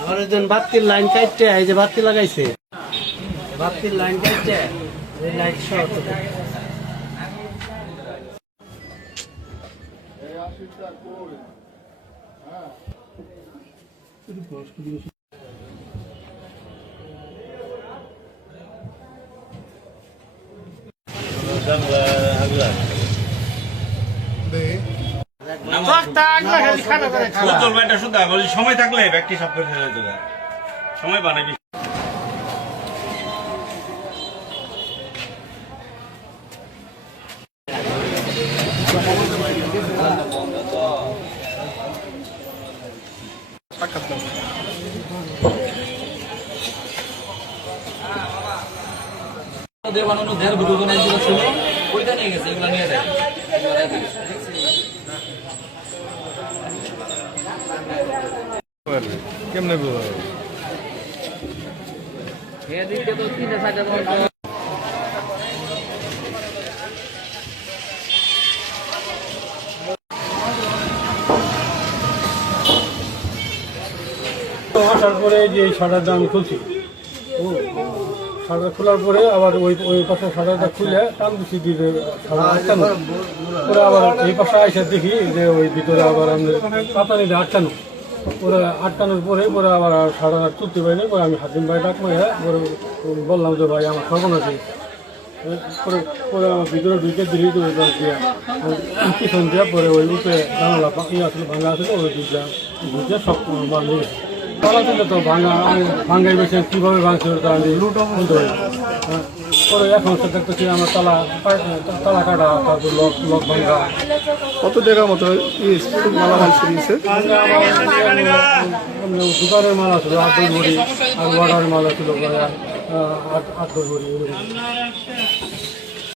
আমার একজন বাতির লাইন কাটতে এই যে বাতি লাগাইছে বাতির লাইন কাটতে এই লাইট শর্ট সময় থাকলে ব্যক্তি সব করে সময় বানাবি বানানো দেড় ভিডিও যেগুলো ছিল ওইটা নিয়ে গেছে এগুলো নিয়ে যায় কেমনে আসার পরে যে শাটারটা আমি খুলছি শাটার খোলার পরে আবার ওই পাশে শাটারটা খুলে টান দিচ্ছি দিয়ে আটকানো পরে আবার এই পাশে আইসা দেখি যে ওই ভিতরে আবার আমাদের পাতানিতে আটকানো পরে আটকানোর পরে পরে আবার শাটার তুলতে পারিনি পরে আমি হাতিম ভাই ডাক মারে পরে বললাম যে ভাই আমার সর্বনাশী পরে পরে আমার ভিতরে ঢুকে দিলি তো দিয়া পিছন দিয়া পরে ওই উপরে জানালা আসলে ভাঙা আসলে ওই ঢুকে সব বান্ধে গেছে তালা ছিল তো ভাঙাই বেছে কীভাবে ভাঙছিল তা আমি বলতে পারি পরে এখন দেখতেছি আমার তালা কাটা তারপর লক ভাঙা কত টাকার মতো মালামাল চলিয়েছে? দোকানের মাল ছিল 8-10 ভরি আর ওয়াটারের মাল ছিল 8-10 ভরি।